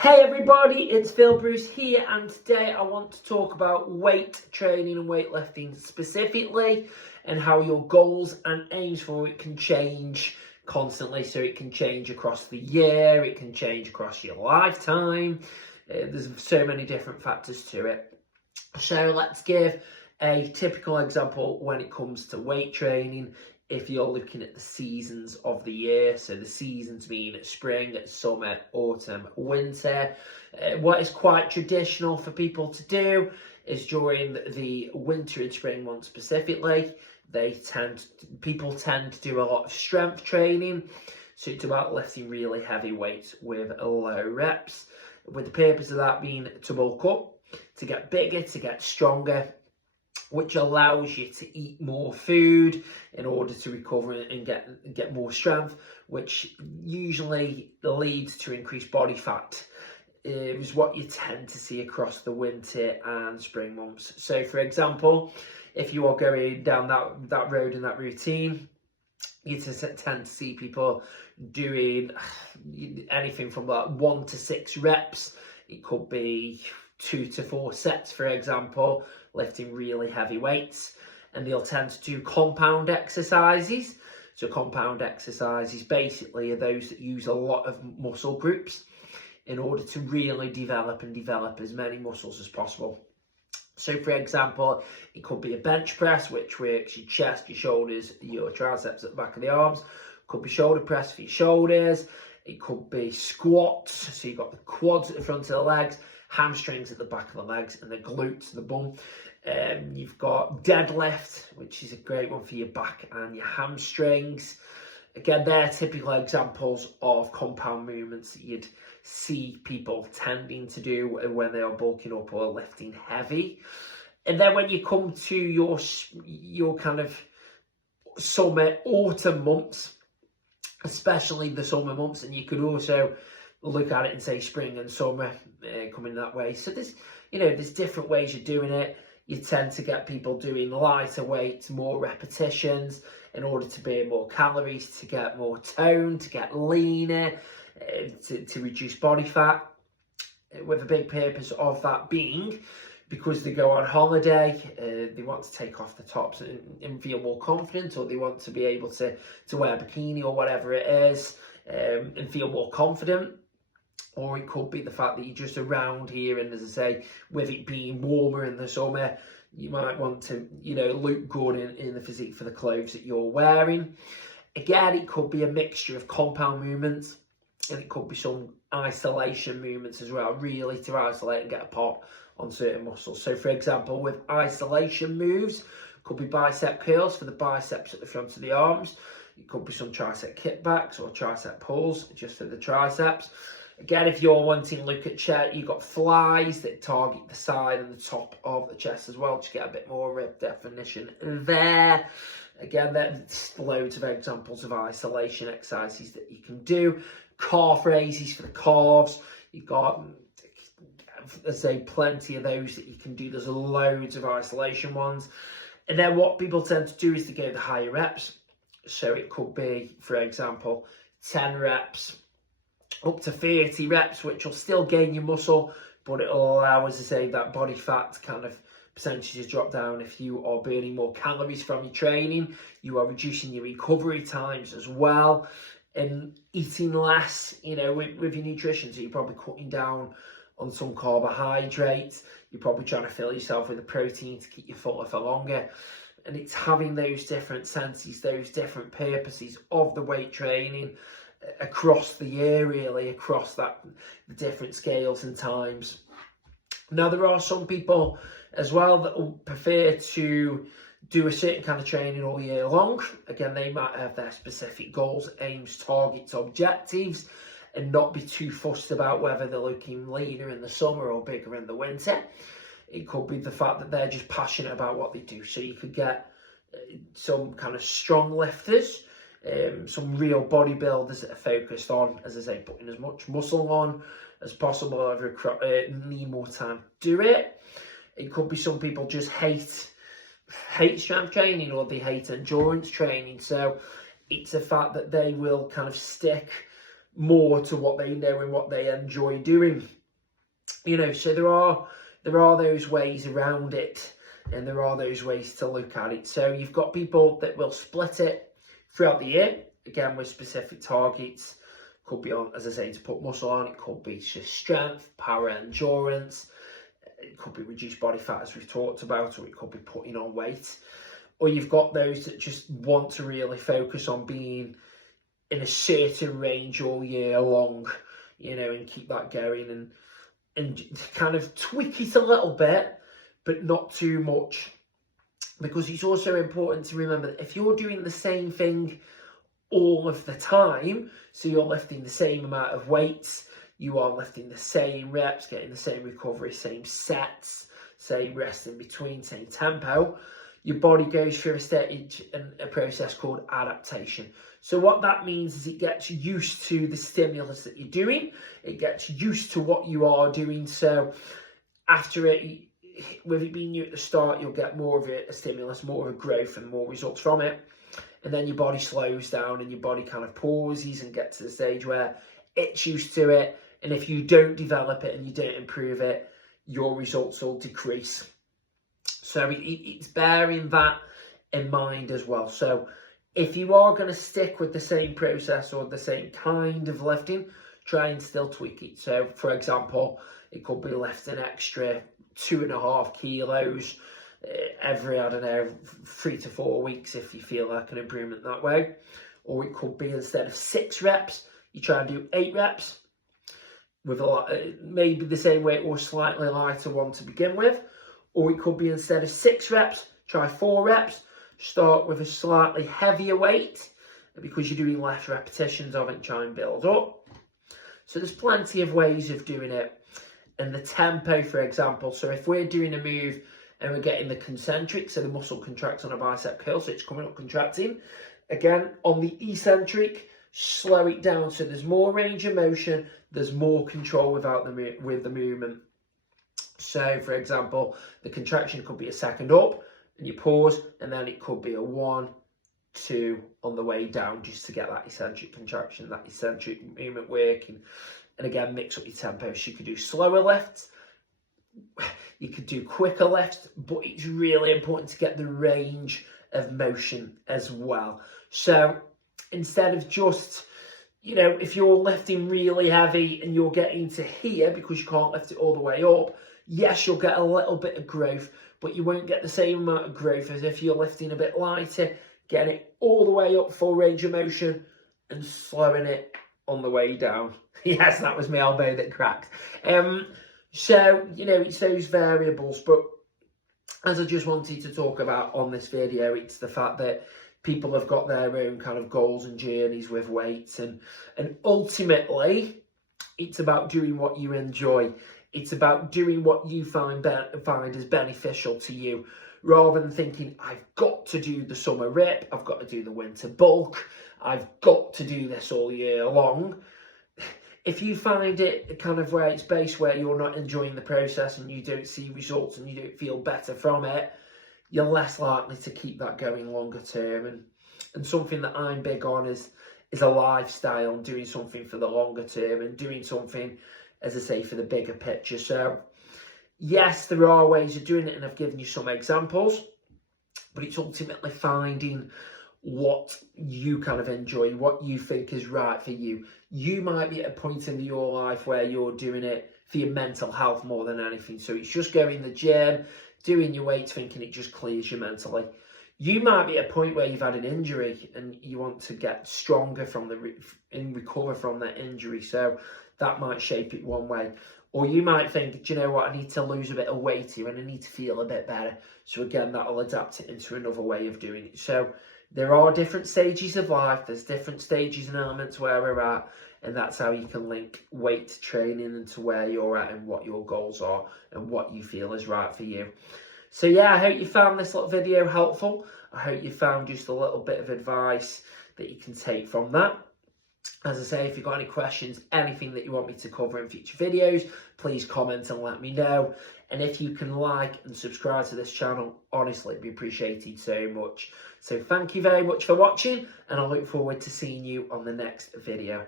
Hey everybody, it's Phil Bruce here, and today I want to talk about weight training and weightlifting specifically, and how your goals and aims for it can change constantly. So it can change across the year, it can change across your lifetime. There's so many different factors to it. So let's give a typical example when it comes to weight training. If you're looking at the seasons of the year, so the seasons mean spring, summer, autumn, winter. What is quite traditional for people to do is during the winter and spring months specifically, people tend to do a lot of strength training. So it's about lifting really heavy weights with low reps, with the purpose of that being to bulk up, to get bigger, to get stronger, which allows you to eat more food in order to recover and get more strength, which usually leads to increased body fat. It is what you tend to see across the winter and spring months. So, for example, if you are going down that road and that routine, you tend to see people doing anything from like 1 to 6 reps. It could be 2 to 4 sets, for example, lifting really heavy weights, and they'll tend to do compound exercises. So compound exercises basically are those that use a lot of muscle groups in order to really develop as many muscles as possible. So for example, it could be a bench press, which works your chest, your shoulders, your triceps at the back of the arms. It could be shoulder press for your shoulders. It could be squats, so you've got the quads at the front of the legs, hamstrings at the back of the legs, and the glutes, the bum. You've got deadlift, which is a great one for your back and your hamstrings. Again, they're typical examples of compound movements that you'd see people tending to do when they are bulking up or lifting heavy. And then when you come to your kind of summer, autumn months, especially the summer months, and you could also look at it and say spring and summer coming that way. So there's different ways of doing it. You tend to get people doing lighter weights, more repetitions in order to burn more calories, to get more tone, to get leaner, to reduce body fat, with a big purpose of that being because they go on holiday, they want to take off the tops and feel more confident, or they want to be able to wear a bikini or whatever it is, and feel more confident. Or it could be the fact that you're just around here, and as I say, with it being warmer in the summer, you might want to, look good in the physique for the clothes that you're wearing. Again, it could be a mixture of compound movements, and it could be some isolation movements as well, really to isolate and get a pop on certain muscles. So for example, with isolation moves, could be bicep curls for the biceps at the front of the arms. It could be some tricep kickbacks or tricep pulls just for the triceps. Again, if you're wanting to look at chest, you've got flies that target the side and the top of the chest as well to get a bit more rib definition there. Again, there's loads of examples of isolation exercises that you can do. Calf raises for the calves. You've got, as I say, plenty of those that you can do. There's loads of isolation ones. And then what people tend to do is to go the higher reps. So it could be, for example, 10 reps, up to 30 reps, which will still gain your muscle, but it'll allow, as I say, that body fat kind of percentages drop down. If you are burning more calories from your training, you are reducing your recovery times as well, and eating less, with your nutrition. So you're probably cutting down on some carbohydrates. You're probably trying to fill yourself with a protein to keep you fuller for longer. And it's having those different senses, those different purposes of the weight training across the year, really, across the different scales and times. Now, there are some people as well that will prefer to do a certain kind of training all year long. Again, they might have their specific goals, aims, targets, objectives, and not be too fussed about whether they're looking leaner in the summer or bigger in the winter. It could be the fact that they're just passionate about what they do. So you could get some kind of strong lifters, some real bodybuilders that are focused on, as I say, putting as much muscle on as possible, need more time to do it. It could be some people just hate strength training, or they hate endurance training. So it's a fact that they will kind of stick more to what they know and what they enjoy doing. So there are those ways around it, and there are those ways to look at it. So you've got people that will split it throughout the year, again with specific targets. Could be on, as I say, to put muscle on. It could be just strength, power, endurance. It could be reduced body fat, as we've talked about, or it could be putting on weight. Or you've got those that just want to really focus on being in a certain range all year long, and keep that going and kind of tweak it a little bit, but not too much. Because it's also important to remember that if you're doing the same thing all of the time, so you're lifting the same amount of weights, you are lifting the same reps, getting the same recovery, same sets, same rest in between, same tempo, your body goes through a stage and a process called adaptation. So what that means is it gets used to the stimulus that you're doing, it gets used to what you are doing. So after it, with it being new at the start, you'll get more of a stimulus, more of a growth and more results from it. And then your body slows down and your body kind of pauses and gets to the stage where it's used to it. And if you don't develop it and you don't improve it, your results will decrease. So it's bearing that in mind as well. So if you are going to stick with the same process or the same kind of lifting, try and still tweak it. So for example, it could be lifting extra 2.5 kilos every, 3 to 4 weeks if you feel like an improvement that way. Or it could be instead of 6 reps, you try and do 8 reps with a lot, maybe the same weight or slightly lighter one to begin with. Or it could be instead of 6 reps, try 4 reps, start with a slightly heavier weight because you're doing less repetitions of it and try and build up. So there's plenty of ways of doing it. And the tempo, for example, so if we're doing a move and we're getting the concentric, so the muscle contracts on a bicep curl, so it's coming up contracting. Again, on the eccentric, slow it down so there's more range of motion, there's more control with the movement. So, for example, the contraction could be a second up, and you pause, and then it could be a 1, 2 on the way down, just to get that eccentric contraction, that eccentric movement working. And again, mix up your tempo. So you could do slower lifts, you could do quicker lifts, but it's really important to get the range of motion as well. So instead of just, if you're lifting really heavy and you're getting to here because you can't lift it all the way up, yes, you'll get a little bit of growth, but you won't get the same amount of growth as if you're lifting a bit lighter, getting it all the way up, full range of motion, and slowing it on the way down. Yes, that was my elbow that cracked. So, it's those variables, but as I just wanted to talk about on this video, it's the fact that people have got their own kind of goals and journeys with weights, and ultimately, it's about doing what you enjoy. It's about doing what you find as beneficial to you, rather than thinking, I've got to do the summer rip, I've got to do the winter bulk, I've got to do this all year long. If you find it kind of where it's based, where you're not enjoying the process and you don't see results and you don't feel better from it, you're less likely to keep that going longer term. And something that I'm big on is a lifestyle and doing something for the longer term and doing something, as I say, for the bigger picture. So yes, there are ways of doing it, and I've given you some examples, but it's ultimately finding what you kind of enjoy, what you think is right for you. You might be at a point in your life where you're doing it for your mental health more than anything. So it's just going to the gym, doing your weights, thinking it just clears you mentally. You might be at a point where you've had an injury and you want to get stronger and recover from that injury. So that might shape it one way. Or you might think, do you know what, I need to lose a bit of weight here and I need to feel a bit better. So again, that'll adapt it into another way of doing it. So there are different stages of life, there's different stages and elements where we're at, and that's how you can link weight training into where you're at and what your goals are and what you feel is right for you. So yeah, I hope you found this little video helpful. I hope you found just a little bit of advice that you can take from that. As I say, if you've got any questions, anything that you want me to cover in future videos, please comment and let me know. And if you can like and subscribe to this channel, honestly, it'd be appreciated so much. So thank you very much for watching, and I look forward to seeing you on the next video.